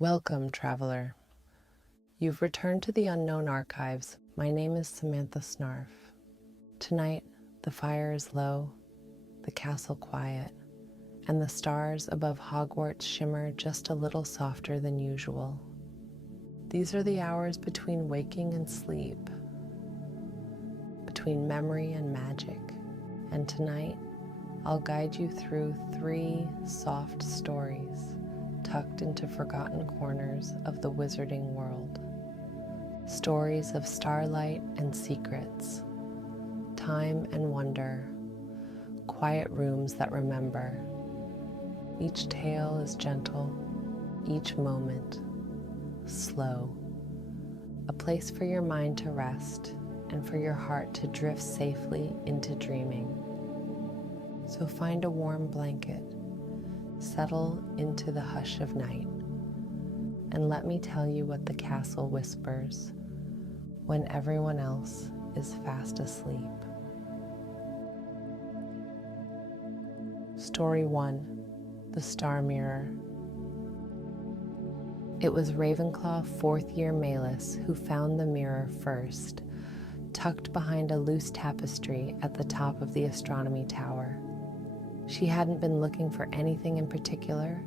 Welcome, traveler. You've returned to the unknown archives. My name is Samantha Snarff. Tonight, the fire is low, the castle quiet, and the stars above Hogwarts shimmer just a little softer than usual. These are the hours between waking and sleep, between memory and magic, and tonight I'll guide you through 3 soft stories tucked into forgotten corners of the wizarding world. Stories of starlight and secrets, time and wonder, quiet rooms that remember. Each tale is gentle, each moment slow. A place for your mind to rest and for your heart to drift safely into dreaming. So find a warm blanket, settle into the hush of night, and let me tell you what the castle whispers when everyone else is fast asleep. Story 1: The Star Mirror. It was Ravenclaw 4th year Malus who found the mirror first, tucked behind a loose tapestry at the top of the astronomy tower. She hadn't been looking for anything in particular,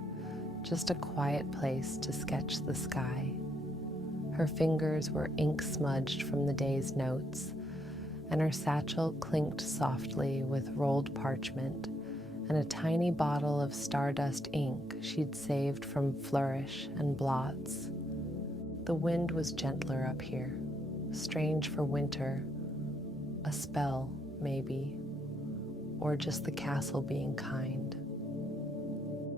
just a quiet place to sketch the sky. Her fingers were ink-smudged from the day's notes, and her satchel clinked softly with rolled parchment and a tiny bottle of stardust ink she'd saved from flourish and blots. The wind was gentler up here, strange for winter, a spell, maybe, or just the castle being kind.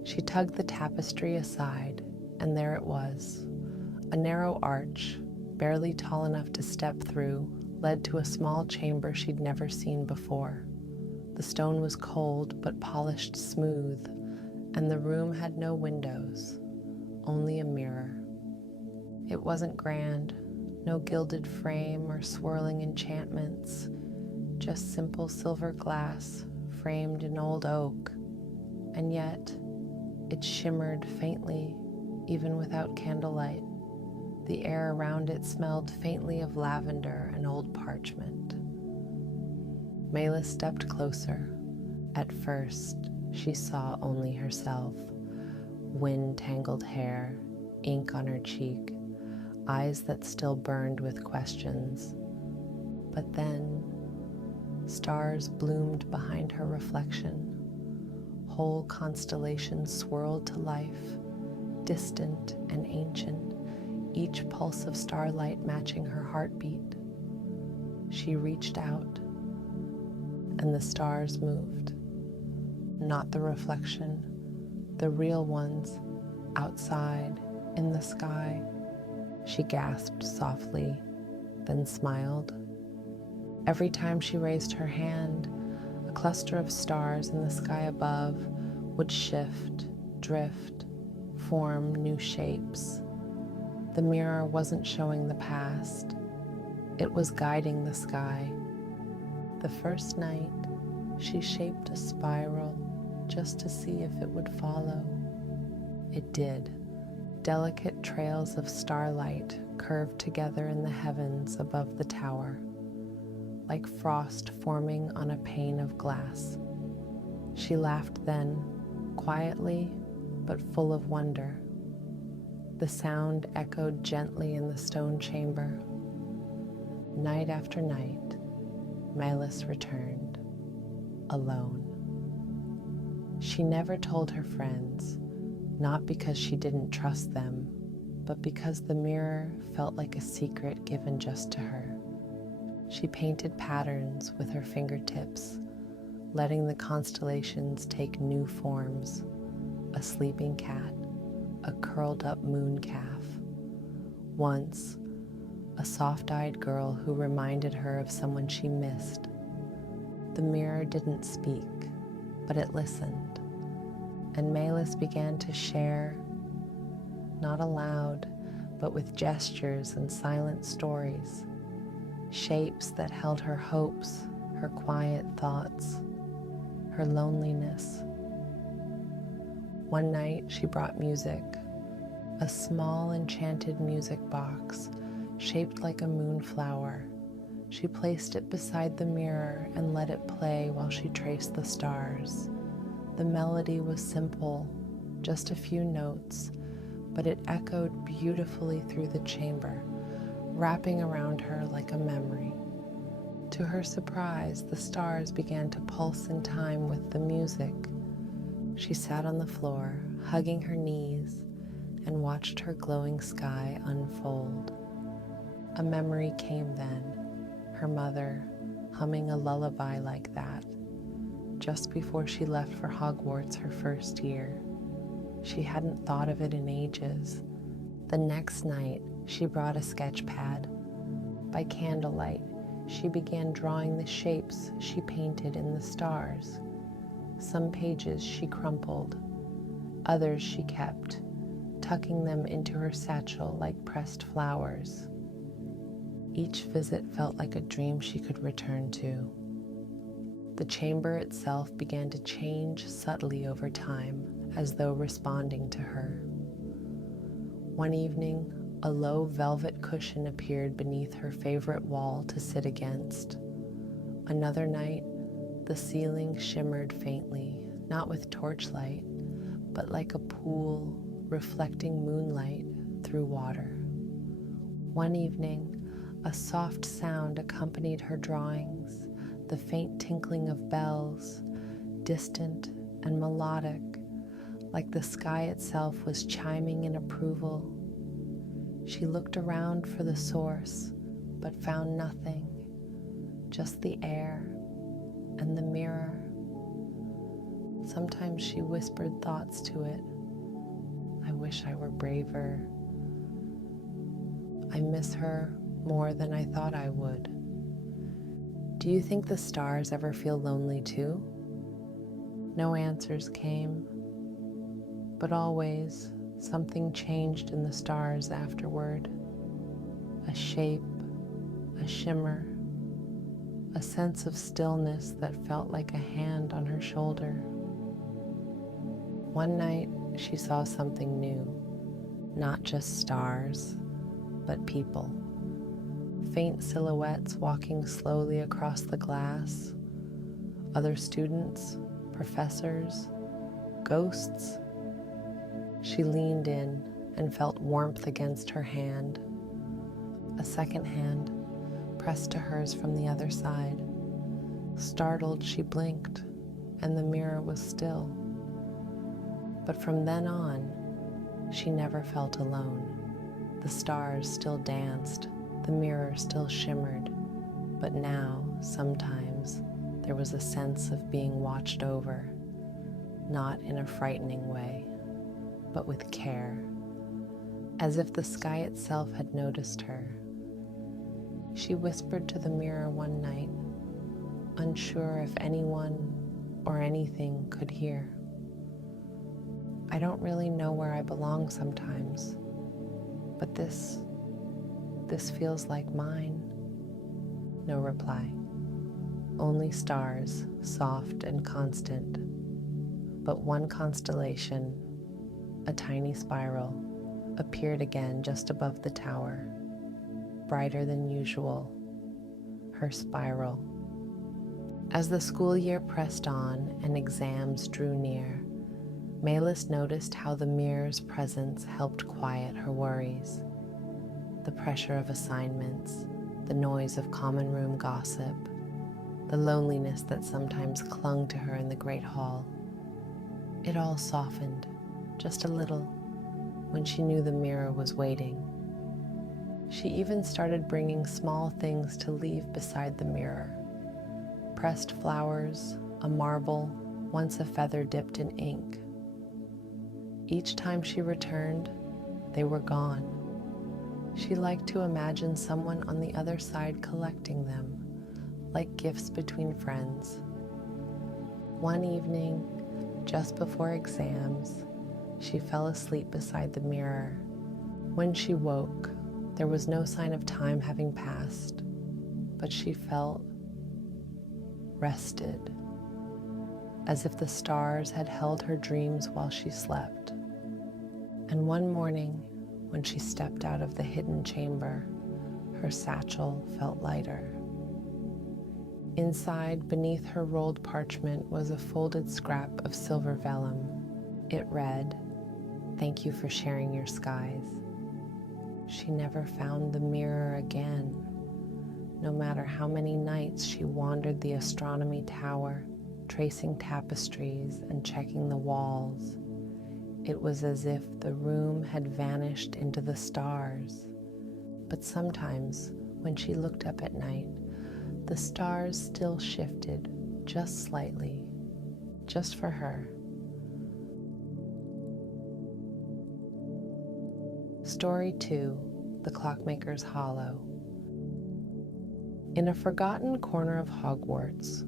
She tugged the tapestry aside, and there it was. A narrow arch, barely tall enough to step through, led to a small chamber she'd never seen before. The stone was cold but polished smooth, and the room had no windows, only a mirror. It wasn't grand, no gilded frame or swirling enchantments, just simple silver glass framed in old oak, and yet it shimmered faintly even without candlelight. The air around it smelled faintly of lavender and old parchment. Malus stepped closer. At first, she saw only herself. Wind-tangled hair, ink on her cheek, eyes that still burned with questions. But then, stars bloomed behind her reflection. Whole constellations swirled to life, distant and ancient, each pulse of starlight matching her heartbeat. She reached out, and the stars moved. Not the reflection, the real ones, outside, in the sky. She gasped softly, then smiled. Every time she raised her hand, a cluster of stars in the sky above would shift, drift, form new shapes. The mirror wasn't showing the past. It was guiding the sky. The first night, she shaped a spiral just to see if it would follow. It did. Delicate trails of starlight curved together in the heavens above the tower, like frost forming on a pane of glass. She laughed then, quietly but full of wonder. The sound echoed gently in the stone chamber. Night after night, Malus returned, alone. She never told her friends, not because she didn't trust them, but because the mirror felt like a secret given just to her. She painted patterns with her fingertips, letting the constellations take new forms: a sleeping cat, a curled-up moon calf. Once, a soft-eyed girl who reminded her of someone she missed. The mirror didn't speak, but it listened, and Malus began to share, not aloud, but with gestures and silent stories. Shapes that held her hopes, her quiet thoughts, her loneliness. One night she brought music, a small enchanted music box shaped like a moonflower. She placed it beside the mirror and let it play while she traced the stars. The melody was simple, just a few notes, but it echoed beautifully through the chamber, wrapping around her like a memory. To her surprise, the stars began to pulse in time with the music. She sat on the floor, hugging her knees, and watched her glowing sky unfold. A memory came then, her mother humming a lullaby like that, just before she left for Hogwarts her first year. She hadn't thought of it in ages. The next night, she brought a sketch pad. By candlelight, she began drawing the shapes she painted in the stars. Some pages she crumpled, others she kept, tucking them into her satchel like pressed flowers. Each visit felt like a dream she could return to. The chamber itself began to change subtly over time, as though responding to her. One evening, a low velvet cushion appeared beneath her favorite wall to sit against. Another night, the ceiling shimmered faintly, not with torchlight, but like a pool reflecting moonlight through water. One evening, a soft sound accompanied her drawings, the faint tinkling of bells, distant and melodic, like the sky itself was chiming in approval. She looked around for the source, but found nothing, just the air and the mirror. Sometimes she whispered thoughts to it. I wish I were braver. I miss her more than I thought I would. Do you think the stars ever feel lonely too? No answers came, but always something changed in the stars afterward. A shape, a shimmer, a sense of stillness that felt like a hand on her shoulder. One night, she saw something new, not just stars, but people. Faint silhouettes walking slowly across the glass, other students, professors, ghosts. She leaned in and felt warmth against her hand. A second hand pressed to hers from the other side. Startled, she blinked, and the mirror was still. But from then on, she never felt alone. The stars still danced, the mirror still shimmered, but now, sometimes, there was a sense of being watched over, not in a frightening way, but with care, as if the sky itself had noticed her. She whispered to the mirror one night, unsure if anyone or anything could hear. I don't really know where I belong sometimes, but this feels like mine. No reply. Only stars, soft and constant. But one constellation, a tiny spiral, appeared again just above the tower, brighter than usual, her spiral. As the school year pressed on and exams drew near, Malis noticed how the mirror's presence helped quiet her worries. The pressure of assignments, the noise of common room gossip, the loneliness that sometimes clung to her in the great hall. It all softened, just a little, when she knew the mirror was waiting. She even started bringing small things to leave beside the mirror. Pressed flowers, a marble, once a feather dipped in ink. Each time she returned, they were gone. She liked to imagine someone on the other side collecting them, like gifts between friends. One evening, just before exams, she fell asleep beside the mirror. When she woke, there was no sign of time having passed, but she felt rested, as if the stars had held her dreams while she slept. And one morning, When she stepped out of the hidden chamber, her satchel felt lighter. Inside, beneath her rolled parchment, was a folded scrap of silver vellum. It read, "Thank you for sharing your skies." She never found the mirror again. No matter how many nights she wandered the astronomy tower, tracing tapestries and checking the walls, it was as if the room had vanished into the stars. But sometimes, when she looked up at night, the stars still shifted just slightly, just for her. Story 2, The Clockmaker's Hollow. In a forgotten corner of Hogwarts,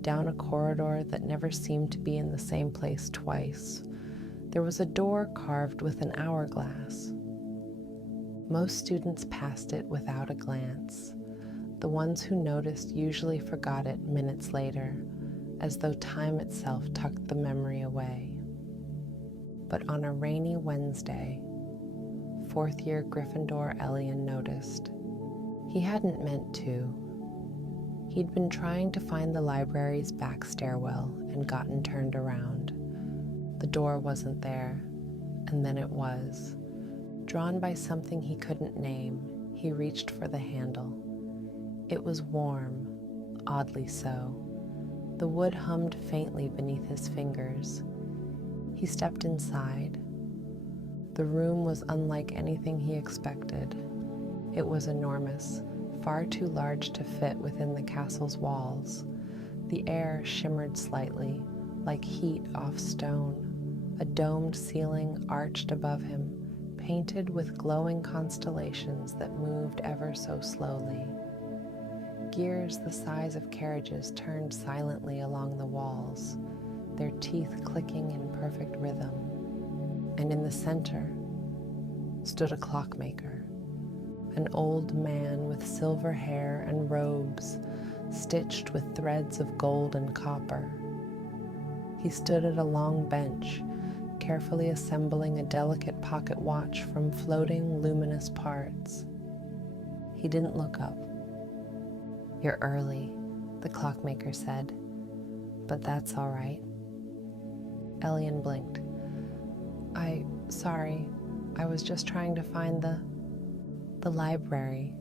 down a corridor that never seemed to be in the same place twice, there was a door carved with an hourglass. Most students passed it without a glance. The ones who noticed usually forgot it minutes later, as though time itself tucked the memory away. But on a rainy Wednesday, fourth-year Gryffindor Elian noticed. He hadn't meant to. He'd been trying to find the library's back stairwell and gotten turned around. The door wasn't there, and then it was. Drawn by something he couldn't name, he reached for the handle. It was warm, oddly so. The wood hummed faintly beneath his fingers. He stepped inside. The room was unlike anything he expected. It was enormous, far too large to fit within the castle's walls. The air shimmered slightly, like heat off stone. A domed ceiling arched above him, painted with glowing constellations that moved ever so slowly. Gears the size of carriages turned silently along the walls, their teeth clicking in perfect rhythm. And in the center stood a clockmaker, an old man with silver hair and robes stitched with threads of gold and copper. He stood at a long bench, carefully assembling a delicate pocket watch from floating luminous parts. He didn't look up. "You're early," the clockmaker said, "but that's all right." Elian blinked. Sorry, I was just trying to find the library,"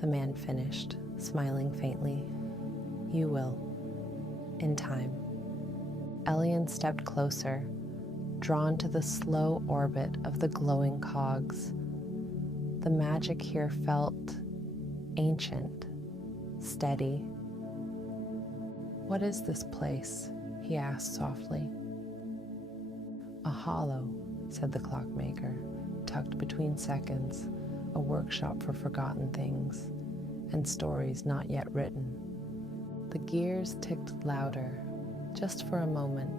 the man finished, smiling faintly. "You will, in time." Elian stepped closer, drawn to the slow orbit of the glowing cogs. The magic here felt ancient, steady. "What is this place?" he asked softly. "A hollow," said the clockmaker, tucked between seconds, a workshop for forgotten things and stories not yet written. The gears ticked louder, just for a moment.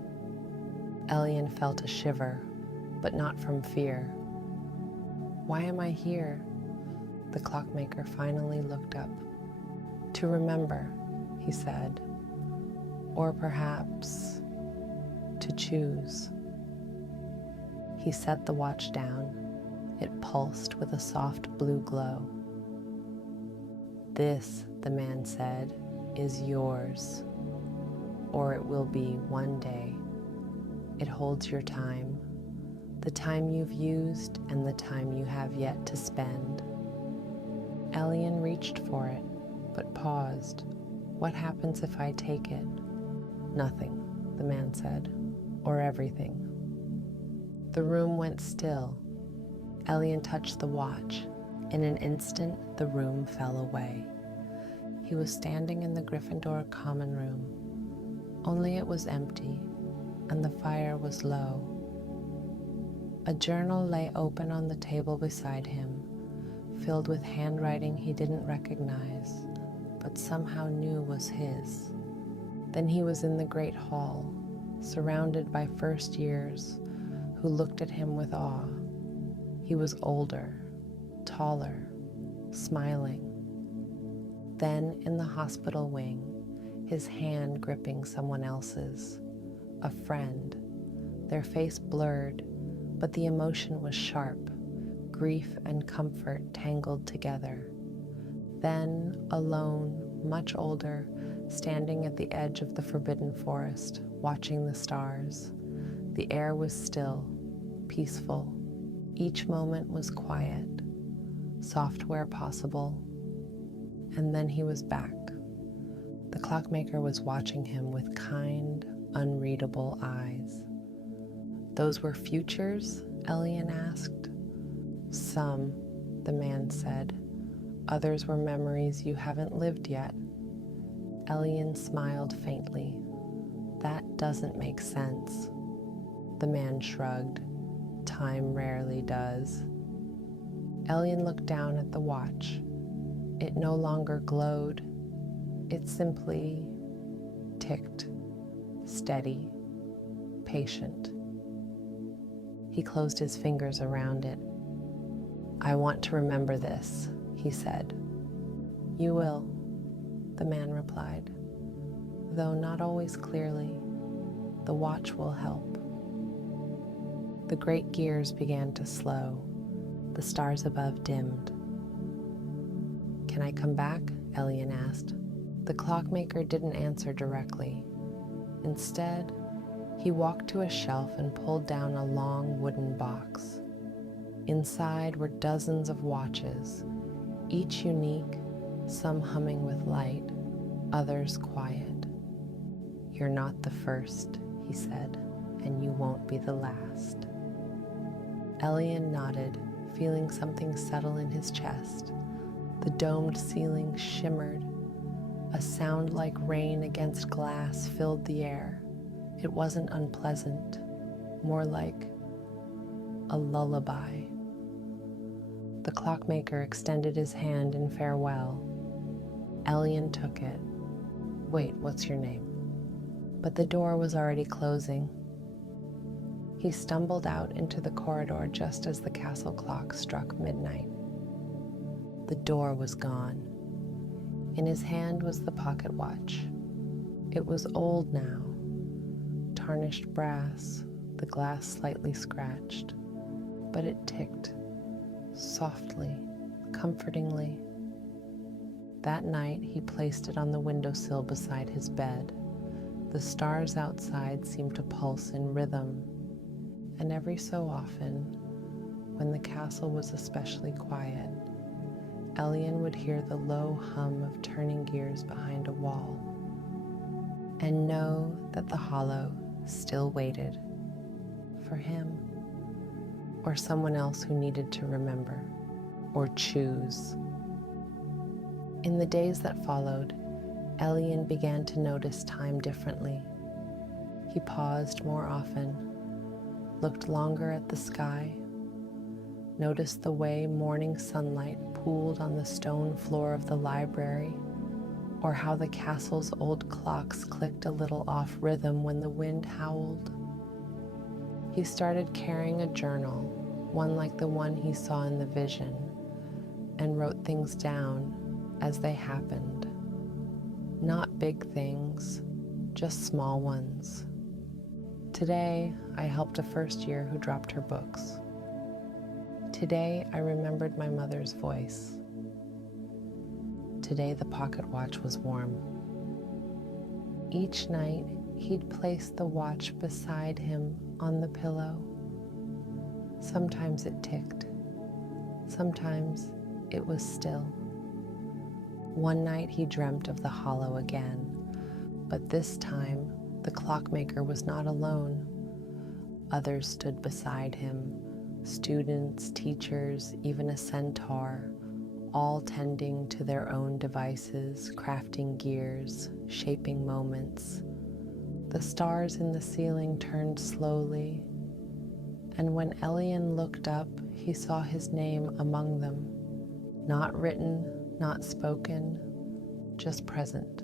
Elian felt a shiver, but not from fear. "Why am I here?" The clockmaker finally looked up. "To remember," he said. "Or perhaps to choose." He set the watch down. It pulsed with a soft blue glow. "This," the man said, "is yours. Or it will be one day. It holds your time, the time you've used and the time you have yet to spend." Elian reached for it, but paused. "What happens if I take it?" "Nothing," the man said, "or everything." The room went still. Elian touched the watch. In an instant, the room fell away. He was standing in the Gryffindor common room. Only it was empty, and the fire was low. A journal lay open on the table beside him, filled with handwriting he didn't recognize, but somehow knew was his. Then he was in the great hall, surrounded by first years who looked at him with awe. He was older, taller, smiling. Then in the hospital wing, his hand gripping someone else's, a friend, their face blurred, but the emotion was sharp, grief and comfort tangled together. Then, alone, much older, standing at the edge of the forbidden forest, watching the stars. The air was still, peaceful. Each moment was quiet, soft where possible. And then he was back. The clockmaker was watching him with kind, unreadable eyes. "Those were futures?" Elian asked. "Some," the man said. "Others were memories you haven't lived yet." Elian smiled faintly. "That doesn't make sense." The man shrugged. "Time rarely does." Elian looked down at the watch. It no longer glowed. It simply ticked, steady, patient. He closed his fingers around it. "I want to remember this," he said. "You will," the man replied, "though not always clearly. The watch will help." The great gears began to slow. The stars above dimmed. "Can I come back?" Elian asked. The clockmaker didn't answer directly. Instead, he walked to a shelf and pulled down a long wooden box. Inside were dozens of watches, each unique, some humming with light, others quiet. "You're not the first," he said, "and you won't be the last." Elian nodded, feeling something settle in his chest. The domed ceiling shimmered. A sound like rain against glass filled the air. It wasn't unpleasant, more like a lullaby. The clockmaker extended his hand in farewell. Elian took it. "Wait, what's your name?" But the door was already closing. He stumbled out into the corridor just as the castle clock struck midnight. The door was gone. In his hand was the pocket watch. It was old now, tarnished brass, the glass slightly scratched, but it ticked, softly, comfortingly. That night he placed it on the windowsill beside his bed. The stars outside seemed to pulse in rhythm, and every so often, when the castle was especially quiet, Elian would hear the low hum of turning gears behind a wall, and know that the hollow still waited for him, or someone else who needed to remember, or choose. In the days that followed, Elian began to notice time differently. He paused more often, looked longer at the sky, noticed the way morning sunlight pooled on the stone floor of the library, or how the castle's old clocks clicked a little off rhythm when the wind howled. He started carrying a journal, one like the one he saw in the vision, and wrote things down as they happened. Not big things, just small ones. Today, I helped a first year who dropped her books. Today, I remembered my mother's voice. Today, the pocket watch was warm. Each night, he'd place the watch beside him on the pillow. Sometimes it ticked. Sometimes it was still. One night, he dreamt of the hollow again, but this time, the clockmaker was not alone. Others stood beside him. Students, teachers, even a centaur, all tending to their own devices, crafting gears, shaping moments. The stars in the ceiling turned slowly, and when Elian looked up, he saw his name among them. Not written, not spoken, just present.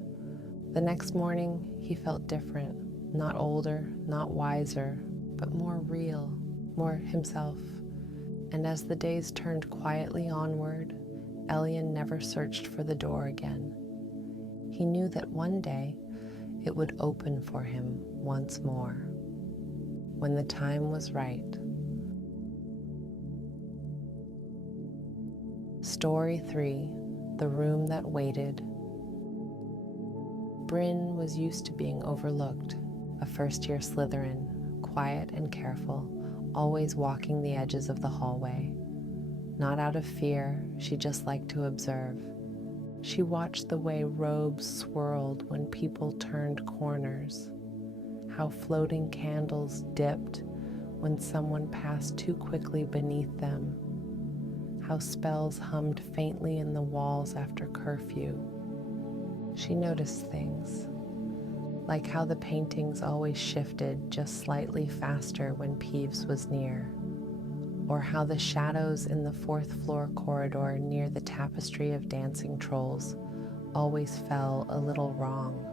The next morning, he felt different, not older, not wiser, but more real, more himself. And as the days turned quietly onward, Elian never searched for the door again. He knew that one day it would open for him once more, when the time was right. Story 3, The Room That Waited. Bryn was used to being overlooked, a first-year Slytherin, quiet and careful, always walking the edges of the hallway. Not out of fear, she just liked to observe. She watched the way robes swirled when people turned corners, how floating candles dipped when someone passed too quickly beneath them, how spells hummed faintly in the walls after curfew. She noticed things, like how the paintings always shifted just slightly faster when Peeves was near, or how the shadows in the fourth-floor corridor near the tapestry of dancing trolls always fell a little wrong.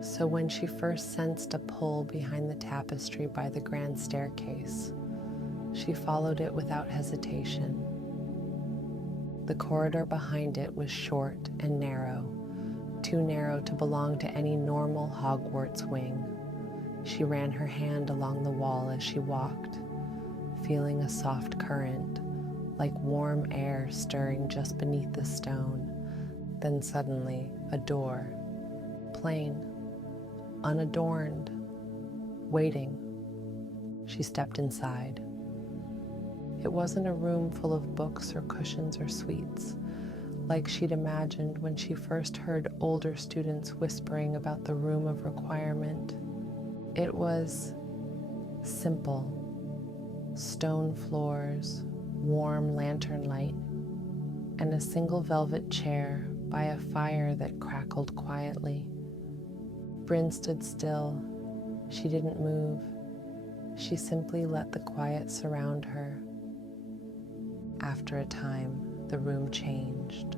So when she first sensed a pull behind the tapestry by the grand staircase, she followed it without hesitation. The corridor behind it was short and narrow, too narrow to belong to any normal Hogwarts wing. She ran her hand along the wall as she walked, feeling a soft current, like warm air stirring just beneath the stone. Then suddenly, a door, plain, unadorned, waiting. She stepped inside. It wasn't a room full of books or cushions or sweets, like she'd imagined when she first heard older students whispering about the room of requirement. It was simple. Stone floors, warm lantern light, and a single velvet chair by a fire that crackled quietly. Bryn stood still. She didn't move. She simply let the quiet surround her. After a time, the room changed.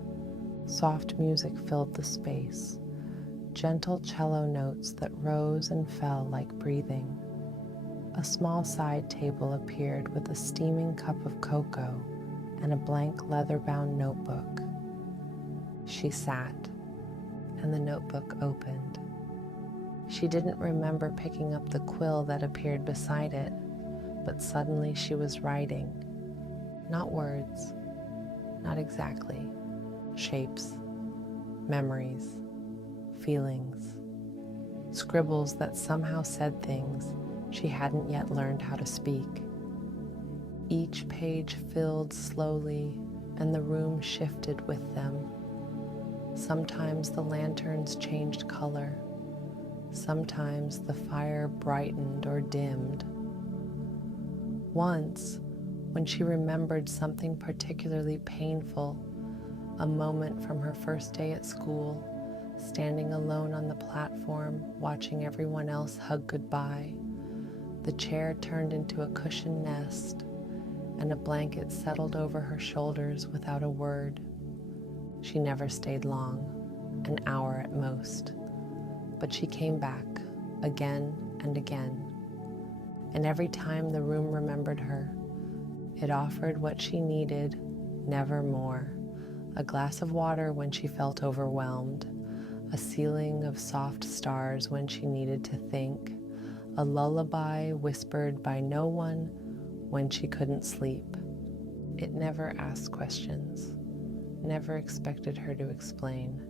Soft music filled the space, gentle cello notes that rose and fell like breathing. A small side table appeared with a steaming cup of cocoa and a blank leather-bound notebook. She sat, and the notebook opened. She didn't remember picking up the quill that appeared beside it, but suddenly she was writing. Not words, not exactly. Shapes, memories, feelings, scribbles that somehow said things she hadn't yet learned how to speak. Each page filled slowly, and the room shifted with them. Sometimes the lanterns changed color. Sometimes the fire brightened or dimmed. Once, when she remembered something particularly painful, a moment from her first day at school, standing alone on the platform, watching everyone else hug goodbye, the chair turned into a cushioned nest, and a blanket settled over her shoulders without a word. She never stayed long, an hour at most, but she came back again and again, and every time the room remembered her, it offered what she needed, never more. A glass of water when she felt overwhelmed, a ceiling of soft stars when she needed to think, a lullaby whispered by no one when she couldn't sleep. It never asked questions, never expected her to explain.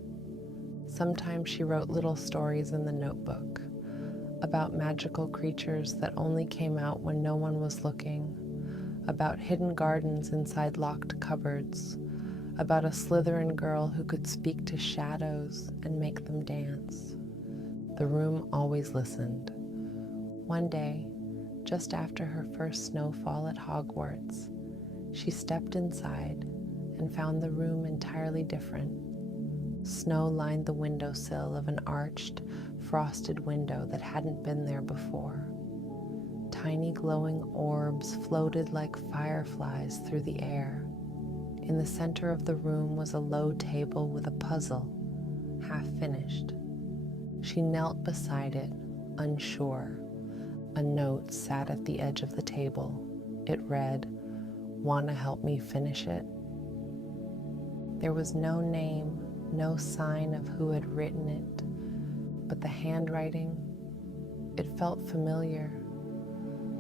Sometimes she wrote little stories in the notebook about magical creatures that only came out when no one was looking, about hidden gardens inside locked cupboards, about a Slytherin girl who could speak to shadows and make them dance. The room always listened. One day, just after her first snowfall at Hogwarts, she stepped inside and found the room entirely different. Snow lined the windowsill of an arched, frosted window that hadn't been there before. Tiny glowing orbs floated like fireflies through the air. In the center of the room was a low table with a puzzle, half finished. She knelt beside it, unsure. A note sat at the edge of the table. It read, "Wanna help me finish it?" There was no name, no sign of who had written it, but the handwriting, it felt familiar,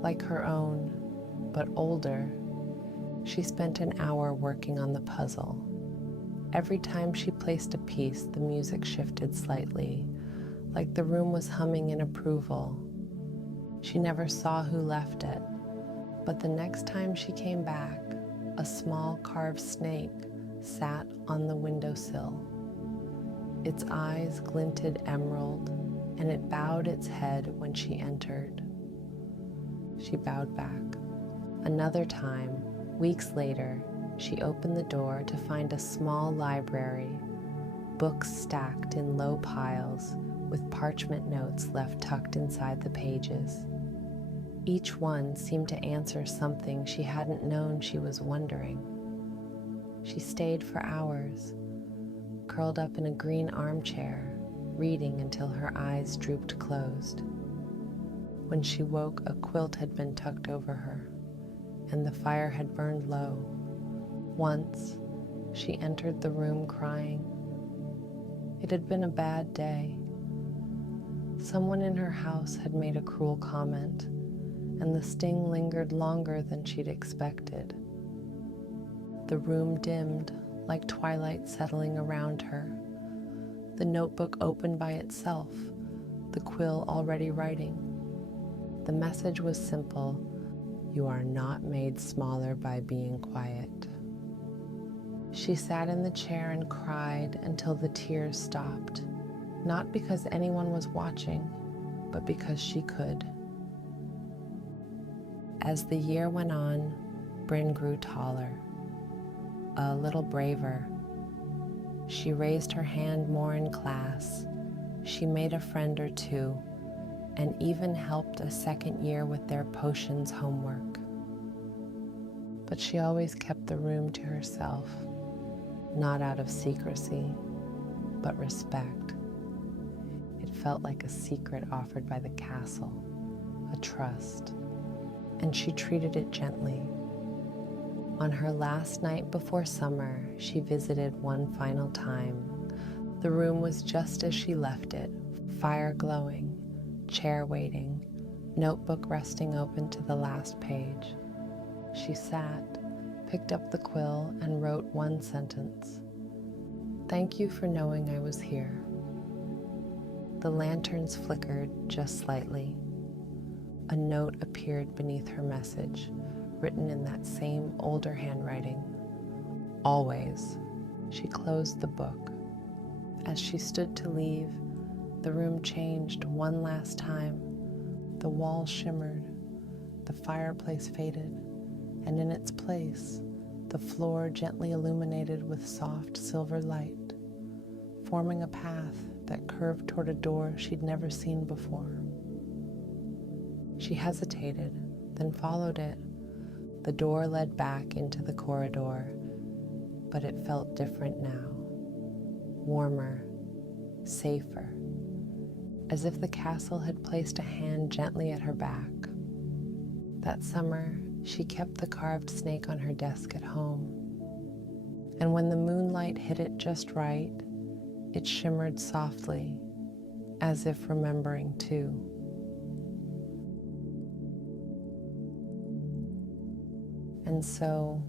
like her own, but older. She spent an hour working on the puzzle. Every time she placed a piece, the music shifted slightly, like the room was humming in approval. She never saw who left it, but the next time she came back, a small carved snake sat on the windowsill. Its eyes glinted emerald, and it bowed its head when she entered. She bowed back. Another time, weeks later, she opened the door to find a small library, books stacked in low piles with parchment notes left tucked inside the pages. Each one seemed to answer something she hadn't known she was wondering. She stayed for hours, curled up in a green armchair, reading until her eyes drooped closed. When she woke, a quilt had been tucked over her, and the fire had burned low. Once, she entered the room crying. It had been a bad day. Someone in her house had made a cruel comment, and the sting lingered longer than she'd expected. The room dimmed, like twilight settling around her. The notebook opened by itself, the quill already writing. The message was simple: you are not made smaller by being quiet. She sat in the chair and cried until the tears stopped, not because anyone was watching, but because she could. As the year went on, Bryn grew taller, a little braver. She raised her hand more in class. She made a friend or two, and even helped a second year with their potions homework. But she always kept the room to herself, not out of secrecy, but respect. It felt like a secret offered by the castle, a trust, and she treated it gently. On her last night before summer, she visited one final time. The room was just as she left it, fire glowing, chair waiting, notebook resting open to the last page. She sat, picked up the quill, and wrote one sentence. "Thank you for knowing I was here." The lanterns flickered just slightly. A note appeared beneath her message, written in that same older handwriting. Always. She closed the book. As she stood to leave, the room changed one last time. The wall shimmered, the fireplace faded, and in its place, the floor gently illuminated with soft silver light, forming a path that curved toward a door she'd never seen before. She hesitated, then followed it. The door led back into the corridor, but it felt different now. Warmer, safer, as if the castle had placed a hand gently at her back. That summer, she kept the carved snake on her desk at home, and when the moonlight hit it just right, it shimmered softly, as if remembering too. And so,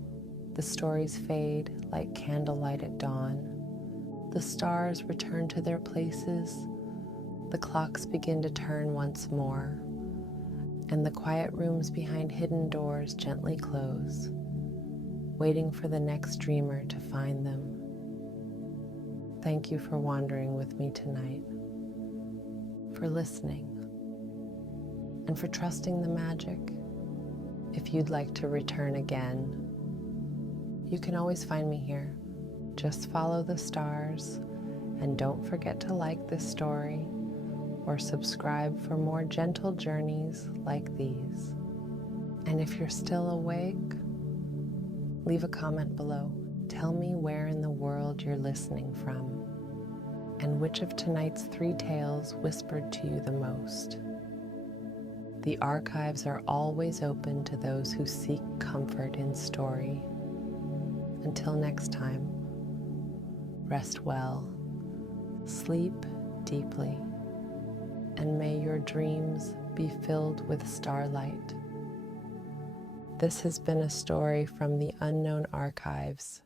the stories fade like candlelight at dawn. The stars return to their places, the clocks begin to turn once more, and the quiet rooms behind hidden doors gently close, waiting for the next dreamer to find them. Thank you for wandering with me tonight, for listening, and for trusting the magic. If you'd like to return again, you can always find me here. Just follow the stars, and don't forget to like this story or subscribe for more gentle journeys like these. And if you're still awake, leave a comment below. Tell me where in the world you're listening from, and which of tonight's 3 tales whispered to you the most. The archives are always open to those who seek comfort in story. Until next time, rest well, sleep deeply, and may your dreams be filled with starlight. This has been a story from the Unknown Archives.